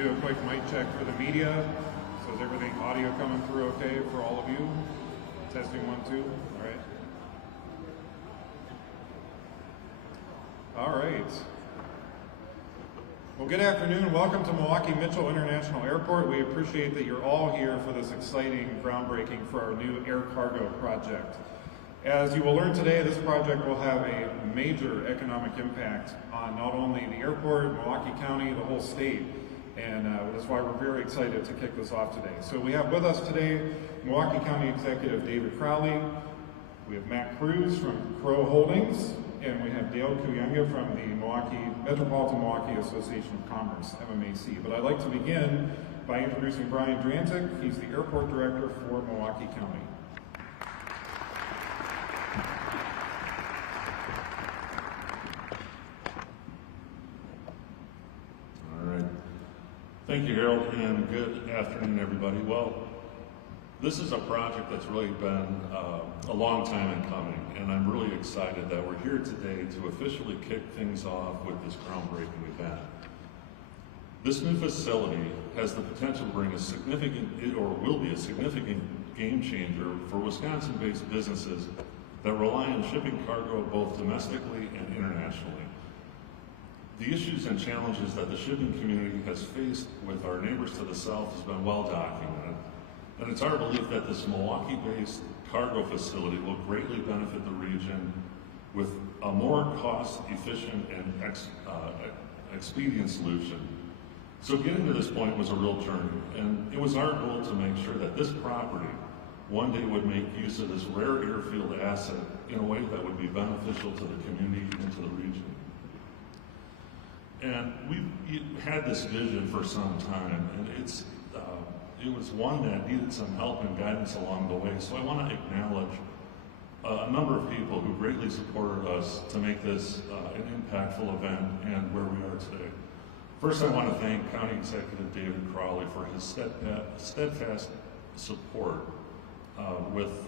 do a quick mic check for the media. So is everything audio coming through okay for all of you? Testing 1, 2, all right. All right. Well, good afternoon. Welcome to Milwaukee Mitchell International Airport. We appreciate that you're all here for this exciting groundbreaking for our new air cargo project. As you will learn today, this project will have a major economic impact on not only the airport, Milwaukee County, the whole state, and that's why we're very excited to kick this off today. So we have with us today Milwaukee County Executive David Crowley, we have Matt Cruz from Crow Holdings, and we have Dale Kuyanga from the Metropolitan Milwaukee Association of Commerce, MMAC. But I'd like to begin by introducing Brian Drantic. He's the Airport Director for Milwaukee County. All right. Thank you, Harold, and good afternoon, everybody. Well, this is a project that's really been a long time in coming, and I'm really excited that we're here today to officially kick things off with this groundbreaking event. This new facility has the potential to bring a significant, or will be a significant game changer for Wisconsin-based businesses that rely on shipping cargo both domestically and internationally. The issues and challenges that the shipping community has faced with our neighbors to the south has been well documented. And it's our belief that this Milwaukee-based cargo facility will greatly benefit the region with a more cost-efficient and expedient solution. So getting to this point was a real journey, and it was our goal to make sure that this property one day would make use of this rare airfield asset in a way that would be beneficial to the community and to the region. And we've had this vision for some time, and it was one that needed some help and guidance along the way. So I want to acknowledge a number of people who greatly supported us to make this an impactful event and where we are today. First, I want to thank County Executive David Crowley for his steadfast support with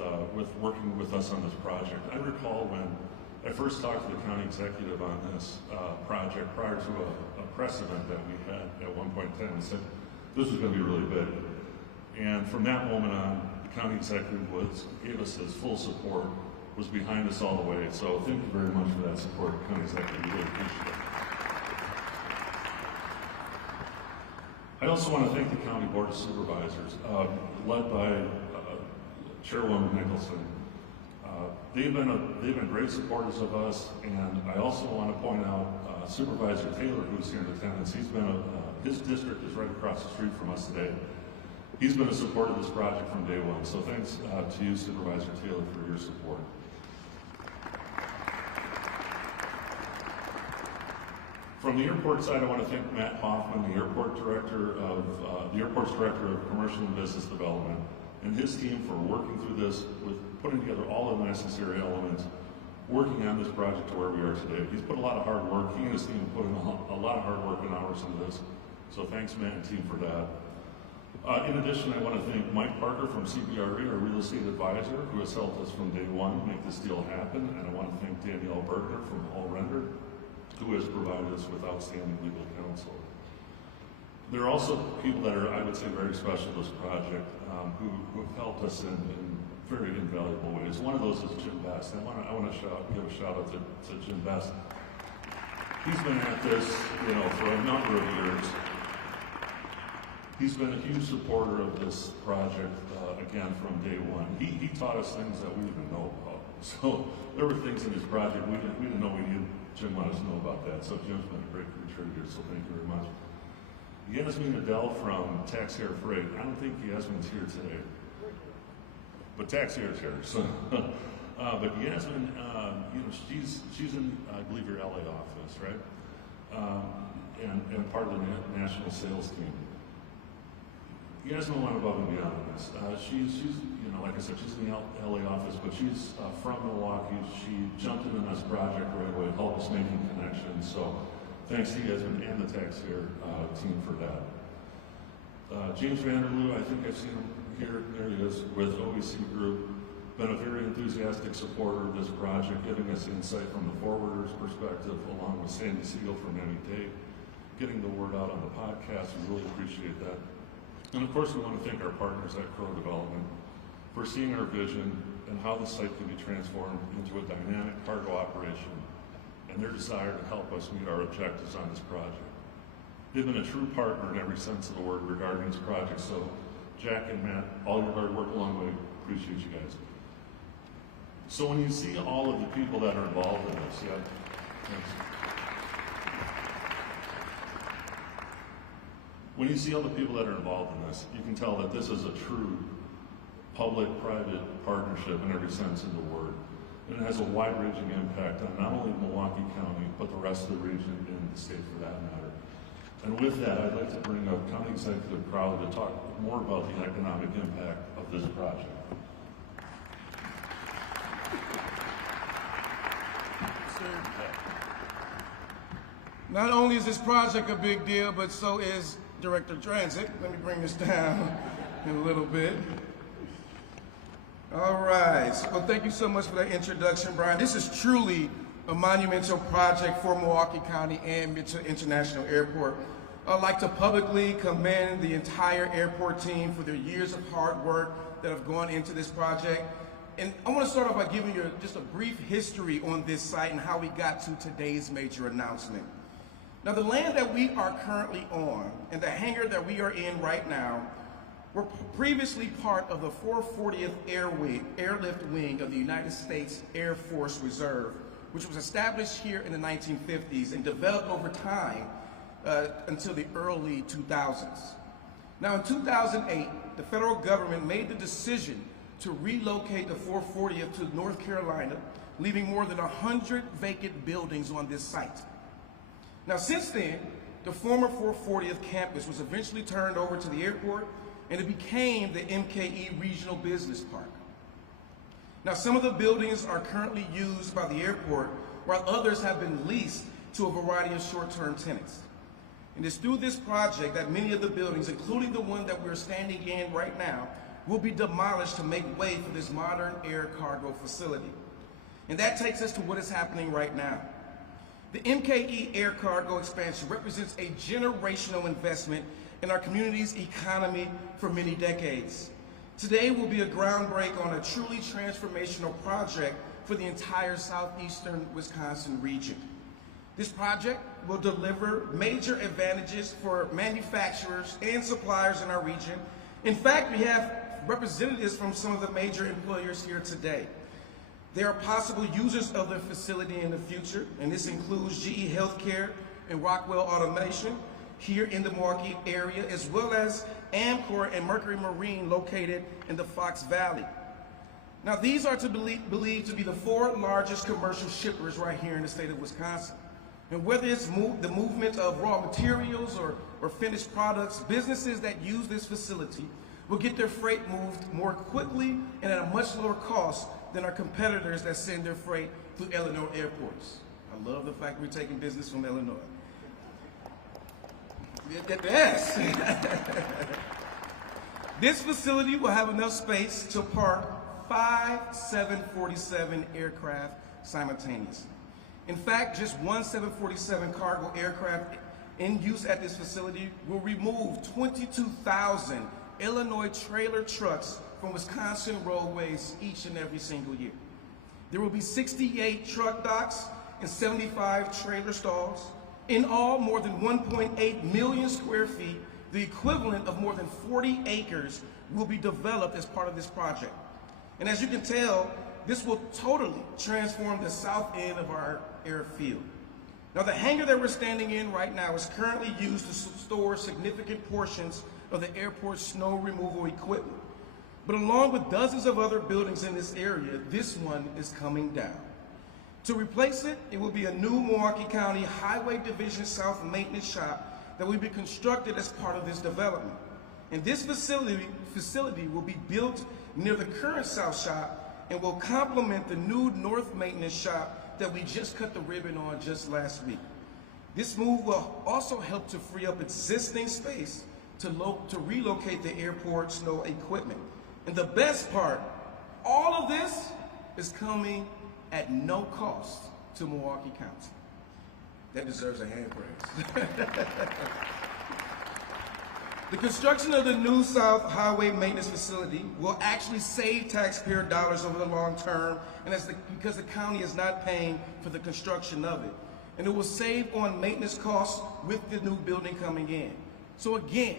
working with us on this project. I recall when I first talked to the county executive on this project prior to a press event that we had at one point in time, and said this was going to be really big. And from that moment on, the county executive gave us his full support, was behind us all the way. So thank you very much for that support, county executive. We really appreciate it. I also want to thank the County Board of Supervisors, led by Chairwoman Nicholson. They've been great supporters of us, and I also want to point out Supervisor Taylor, who's here in attendance. His district is right across the street from us today. He's been a supporter of this project from day one, so thanks to you, Supervisor Taylor, for your support. From the airport side, I want to thank Matt Hoffman, the airport's director of Commercial and Business Development, and his team for working through this, with putting together all of the necessary elements, working on this project to where we are today. He's put a lot of hard work. He and his team have put in a lot of hard work and hours into this. So thanks, Matt and team, for that. In addition, I want to thank Mike Parker from CBRE, our real estate advisor, who has helped us from day one make this deal happen. And I want to thank Danielle Bergner from All Render, who has provided us with outstanding legal counsel. There are also people that are, I would say, very special to this project, who have helped us in very invaluable ways. One of those is Jim Best. I want to give a shout out to Jim Best. He's been at this, for a number of years. He's been a huge supporter of this project, again, from day one. He taught us things that we didn't know about. So there were things in his project we didn't know we needed. Jim let us know about that. So Jim's been a great contributor, so thank you very much. Yasmin Adele from Tax Air Freight. I don't think Yasmin's here today, but Tax Air's here. So, but Yasmin, she's in, I believe, your LA office, right? And part of the national sales team. Yasmin went above and beyond this. She's like I said, she's in the LA office, but she's from Milwaukee. She jumped in on this project right away, helped us making connections. So thanks to Yasmin and the Tax Air team for that. James Vanderloo, I think I've seen him here. There he is with OEC Group. Been a very enthusiastic supporter of this project, giving us insight from the forwarder's perspective, along with Sandy Siegel from MET. getting the word out on the podcast. We really appreciate that. And of course, we want to thank our partners at Crow Development for seeing our vision and how the site can be transformed into a dynamic cargo operation, and their desire to help us meet our objectives on this project. They've been a true partner in every sense of the word regarding this project, so Jack and Matt, all your hard work along the way, appreciate you guys. So when you see all of the people that are involved in this, thanks. When you see all the people that are involved in this, you can tell that this is a true public-private partnership in every sense of the word. And it has a wide-ranging impact on not only Milwaukee County, but the rest of the region and the state for that matter. And with that, I'd like to bring up County Executive Crowley to talk more about the economic impact of this project. Not only is this project a big deal, but so is Director Transit. Let me bring this down in a little bit. All right, well, thank you so much for that introduction, Brian. This is truly a monumental project for Milwaukee County and Mitchell International Airport. I'd like to publicly commend the entire airport team for their years of hard work that have gone into this project. And I want to start off by giving you just a brief history on this site and how we got to today's major announcement. Now, the land that we are currently on and the hangar that we are in right now were previously part of the 440th Airlift Wing of the United States Air Force Reserve, which was established here in the 1950s and developed over time until the early 2000s. Now, in 2008, the federal government made the decision to relocate the 440th to North Carolina, leaving more than 100 vacant buildings on this site. Now, since then, the former 440th campus was eventually turned over to the airport, and it became the MKE Regional Business Park. Now, some of the buildings are currently used by the airport, while others have been leased to a variety of short-term tenants. And it's through this project that many of the buildings, including the one that we're standing in right now, will be demolished to make way for this modern air cargo facility. And that takes us to what is happening right now. The MKE air cargo expansion represents a generational investment in our community's economy for many decades. Today will be a groundbreak on a truly transformational project for the entire southeastern Wisconsin region. This project will deliver major advantages for manufacturers and suppliers in our region. In fact, we have representatives from some of the major employers here today. They are possible users of the facility in the future, and this includes GE Healthcare and Rockwell Automation here in the Milwaukee area, as well as Amcor and Mercury Marine located in the Fox Valley. Now, these are believed to be the 4 largest commercial shippers right here in the state of Wisconsin. And whether it's the movement of raw materials or finished products, businesses that use this facility will get their freight moved more quickly and at a much lower cost than our competitors that send their freight through Illinois airports. I love the fact we're taking business from Illinois. Yes. This facility will have enough space to park 5 747 aircraft simultaneously. In fact, just one 747 cargo aircraft in use at this facility will remove 22,000 Illinois trailer trucks from Wisconsin roadways each and every single year. There will be 68 truck docks and 75 trailer stalls. In all, more than 1.8 million square feet, the equivalent of more than 40 acres, will be developed as part of this project. And as you can tell, this will totally transform the south end of our airfield. Now, the hangar that we're standing in right now is currently used to store significant portions of the airport's snow removal equipment. But along with dozens of other buildings in this area, this one is coming down. To replace it, it will be a new Milwaukee County Highway Division South maintenance shop that will be constructed as part of this development. And this facility will be built near the current south shop and will complement the new north maintenance shop that we just cut the ribbon on just last week. This move will also help to free up existing space to relocate the airport snow equipment. And the best part, all of this is coming at no cost to Milwaukee County. That deserves a hand praise. The construction of the new South Highway Maintenance Facility will actually save taxpayer dollars over the long term, and because the county is not paying for the construction of it. And it will save on maintenance costs with the new building coming in. So again,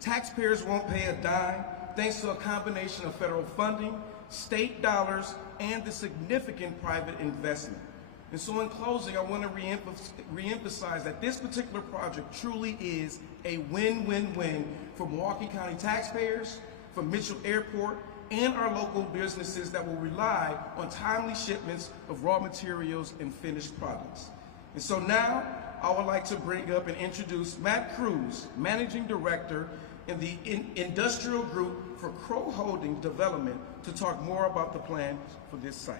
taxpayers won't pay a dime thanks to a combination of federal funding, state dollars, and the significant private investment. And so in closing, I want to reemphasize that this particular project truly is a win-win-win for Milwaukee County taxpayers, for Mitchell Airport, and our local businesses that will rely on timely shipments of raw materials and finished products. And so now, I would like to bring up and introduce Matt Cruz, Managing Director in the Industrial Group for Crow Holdings Development, to talk more about the plans for this site.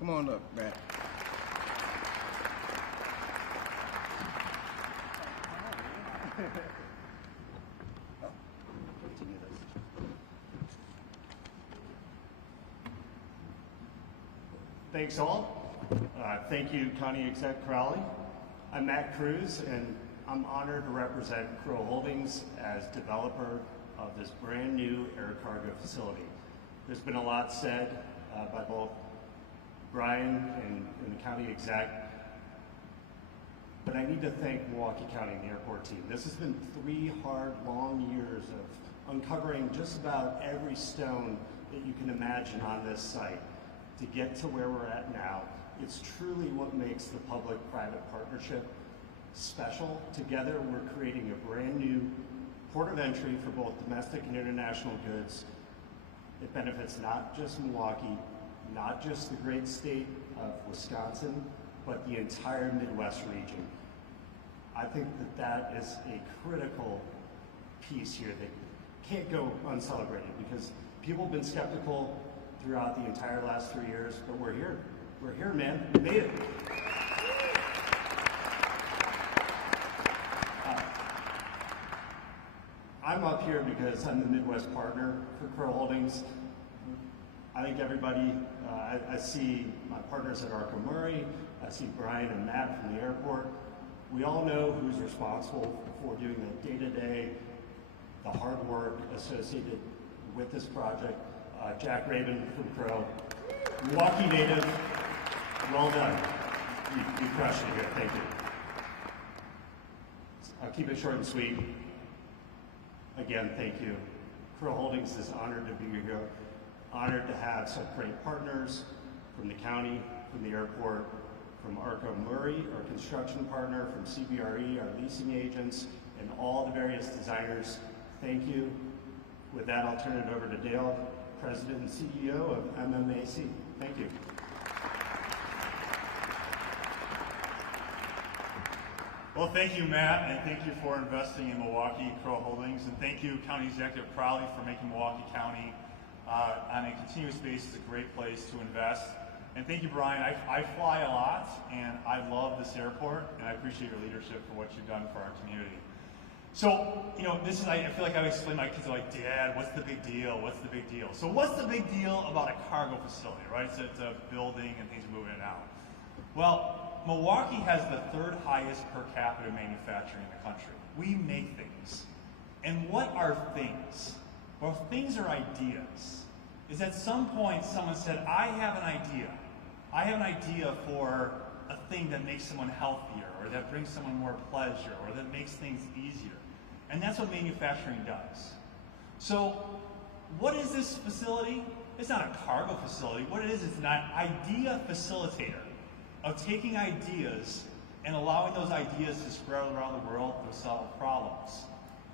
Come on up, Matt. Thanks all. Thank you, County Exec Crowley. I'm Matt Cruz, and I'm honored to represent Crow Holdings as developer of this brand new air cargo facility. There's been a lot said by both Brian and the County Exec, but I need to thank Milwaukee County and the airport team. This has been 3 hard, long years of uncovering just about every stone that you can imagine on this site to get to where we're at now. It's truly what makes the public-private partnership special. Together, we're creating a brand new port of entry for both domestic and international goods. It benefits not just Milwaukee, not just the great state of Wisconsin, but the entire Midwest region. I think that that is a critical piece here that can't go uncelebrated, because people have been skeptical throughout the entire last 3 years, but we're here. We're here, man. We made it. I'm up here because I'm the Midwest partner for Crow Holdings. I think everybody, I see my partners at Arkham Murray, I see Brian and Matt from the airport. We all know who's responsible for doing the day-to-day, the hard work associated with this project. Jack Rabin from Crow, Milwaukee native, well done. You crushed it here, thank you. I'll keep it short and sweet. Again, thank you. Crow Holdings is honored to be here, honored to have some great partners from the county, from the airport, from Arkham Murray, our construction partner, from CBRE, our leasing agents, and all the various designers. Thank you. With that, I'll turn it over to Dale, President and CEO of MMAC. Thank you. Well, thank you, Matt, and thank you for investing in Milwaukee Crow Holdings, and thank you, County Executive Crowley, for making Milwaukee County on a continuous basis a great place to invest. And thank you, Brian. I fly a lot, and I love this airport, and I appreciate your leadership for what you've done for our community. So, you know, this is, I feel like I explain to my kids, like, Dad, what's the big deal? What's the big deal? So what's the big deal about a cargo facility, right? So it's a building and things moving in and out. Well, Milwaukee has the 3rd highest per capita manufacturing in the country. We make things. And what are things? Well, things are ideas. Is at some point someone said, I have an idea. I have an idea for a thing that makes someone healthier, or that brings someone more pleasure, or that makes things easier. And that's what manufacturing does. So what is this facility? It's not a cargo facility. What it is, it's an idea facilitator of taking ideas and allowing those ideas to spread around the world to solve problems.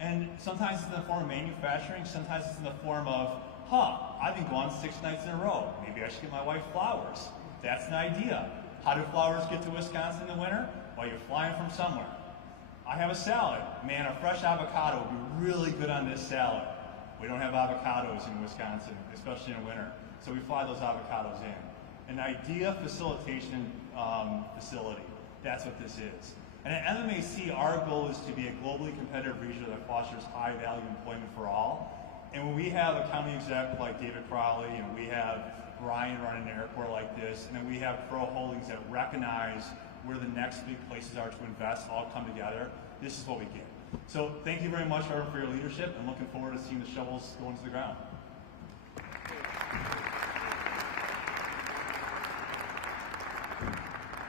And sometimes it's in the form of manufacturing, sometimes it's in the form of, I've been gone 6 nights in a row. Maybe I should get my wife flowers. That's an idea. How do flowers get to Wisconsin in the winter? Well, you're flying from somewhere. I have a salad. Man, a fresh avocado would be really good on this salad. We don't have avocados in Wisconsin, especially in winter. So we fly those avocados in. An idea facilitation facility. That's what this is. And at MMAC, our goal is to be a globally competitive region that fosters high-value employment for all. And when we have a county exec like David Crowley, and we have Brian running an airport like this, and then we have Crow Holdings that recognize where the next big places are to invest all come together, this is what we get. So thank you very much, everyone, for your leadership, and looking forward to seeing the shovels go into the ground.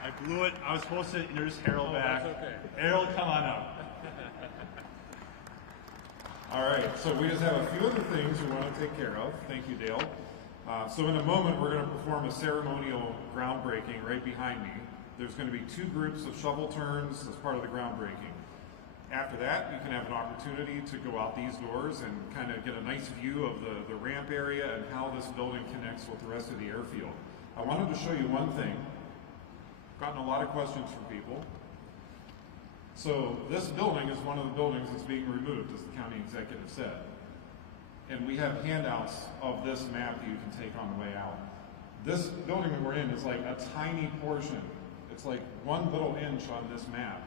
I blew it. I was supposed to introduce Harold back. That's okay. Harold, come on up. All right, so we just have a few other things we want to take care of. Thank you, Dale. So in a moment, we're going to perform a ceremonial groundbreaking right behind me. There's going to be 2 groups of shovel turns as part of the groundbreaking. After that, you can have an opportunity to go out these doors and kind of get a nice view of the ramp area and how this building connects with the rest of the airfield. I wanted to show you one thing. Gotten a lot of questions from people. So this building is one of the buildings that's being removed, as the county executive said. And we have handouts of this map that you can take on the way out. This building that we're in is like a tiny portion. It's like 1 little inch on this map,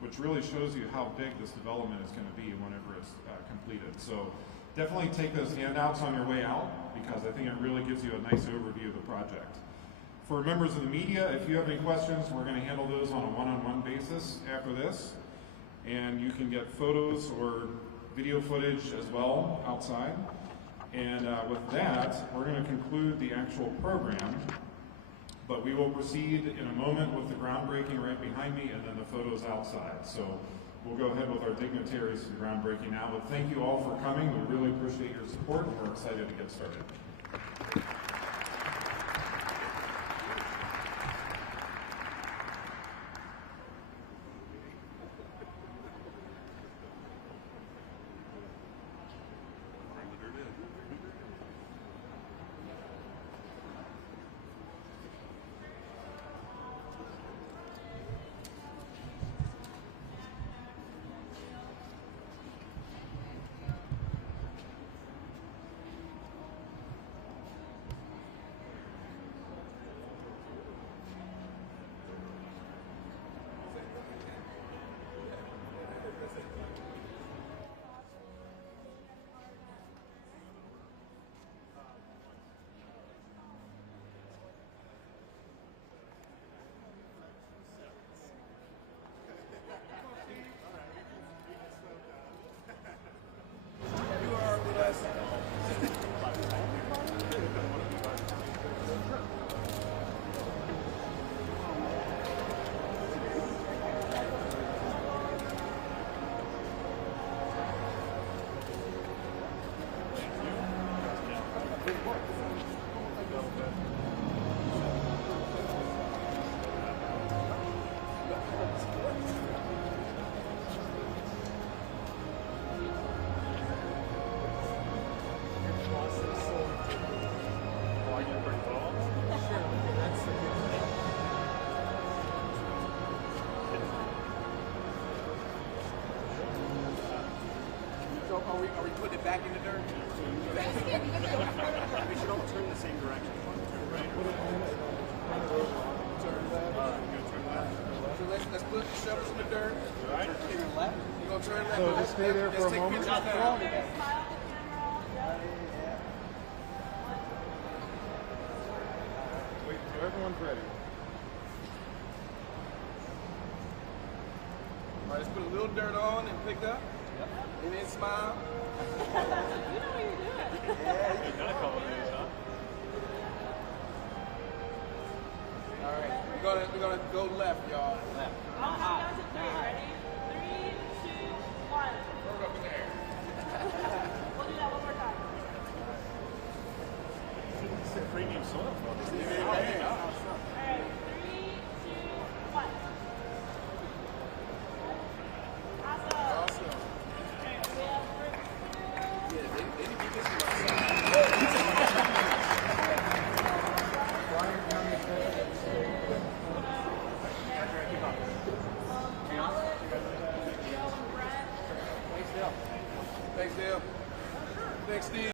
which really shows you how big this development is going to be whenever it's completed. So definitely take those handouts on your way out, because I think it really gives you a nice overview of the project. For members of the media, if you have any questions, we're going to handle those on a one-on-one basis after this. And you can get photos or video footage as well outside. And with that, we're going to conclude the actual program. But we will proceed in a moment with the groundbreaking right behind me and then the photos outside. So we'll go ahead with our dignitaries to the groundbreaking now. But thank you all for coming. We really appreciate your support, and we're excited to get started. Are we putting it back in the dirt? We should all turn the same direction. Turn left. So let's put the shovels in the dirt. Right. Turn left. You're going to turn left. So just stay there for a moment. Let's take pictures now. Wait, so everyone's ready. All right, let's put a little dirt on and pick up. And then smile. You know what you're doing. Yeah. Got a couple of days, huh? All right, we're gonna go left, y'all. Left. I'll count down to 3. Ready? 3, 2, 1. Throw it up in the air. We'll do that one more time. It's a premium soil. Yeah. All right. 3, 2, 1. Awesome. Awesome. Okay, we have Yeah, they didn't get this one. Thanks, Dale. Thanks, Steve.